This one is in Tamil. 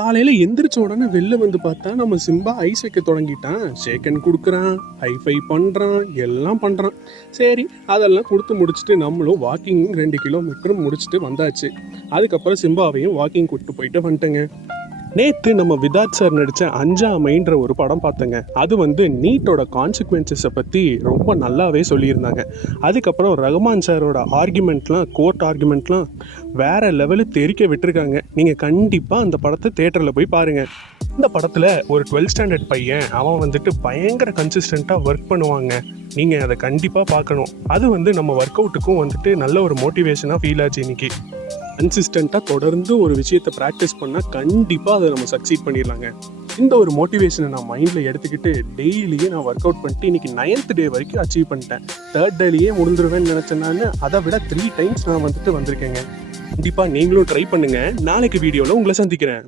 காலையில எந்திரிச்ச உடனே வெளில வந்து பார்த்தா நம்ம சிம்பா ஐஸ் வைக்க தொடங்கிட்டான். ஷேக்கன் கொடுக்குறான், ஹைஃபை பண்ணுறான், எல்லாம் பண்ணுறான். சரி, அதெல்லாம் கொடுத்து முடிச்சுட்டு நம்மளும் வாக்கிங் 2 கிலோமீட்டர் முடிச்சுட்டு வந்தாச்சு. அதுக்கப்புறம் சிம்பாவையும் வாக்கிங் கூப்பிட்டு போயிட்டு வந்துட்டேங்க. நேற்று நம்ம விதாத் சார் நடித்த அஞ்சாமைன்ற ஒரு படம் பார்த்தேங்க. அது வந்து நீட்டோட கான்சிக்வன்சஸை பற்றி ரொம்ப நல்லாவே சொல்லியிருந்தாங்க. அதுக்கப்புறம் ரகுமான் சாரோட ஆர்குமெண்ட்லாம், கோர்ட் ஆர்குமெண்ட்லாம் வேறு லெவலு தெரிக்க விட்டுருக்காங்க. நீங்கள் கண்டிப்பாக அந்த படத்தை தேட்டரில் போய் பாருங்கள். இந்த படத்தில் ஒரு 12th ஸ்டாண்டர்ட் பையன் அவன் வந்துட்டு பயங்கர கன்சிஸ்டண்ட்டாக ஒர்க் பண்ணுவாங்க. நீங்கள் அதை கண்டிப்பாக பார்க்கணும். அது வந்து நம்ம ஒர்க் அவுட்டுக்கும் வந்துட்டு நல்ல ஒரு மோட்டிவேஷனாக ஃபீல் ஆச்சு இன்னைக்கு. கன்சிஸ்டண்ட்டாக தொடர்ந்து ஒரு விஷயத்தை ப்ராக்டிஸ் பண்ணால் கண்டிப்பாக அதை நம்ம சக்சீட் பண்ணிடலாங்க. இந்த ஒரு மோட்டிவேஷனை நான் மைண்டில் எடுத்துக்கிட்டு டெய்லியே நான் ஒர்க் அவுட் பண்ணிட்டு இன்றைக்கி 9th டே வரைக்கும் அச்சீவ் பண்ணிட்டேன். 3rd டேலேயே முடிஞ்சிருவேன்னு நினச்சேன். நான் அதை விட 3 டைம்ஸ் நான் வந்துட்டு வந்திருக்கேங்க. கண்டிப்பாக நீங்களும் ட்ரை பண்ணுங்கள். நாளைக்கு வீடியோவில் உங்களை சந்திக்கிறேன்.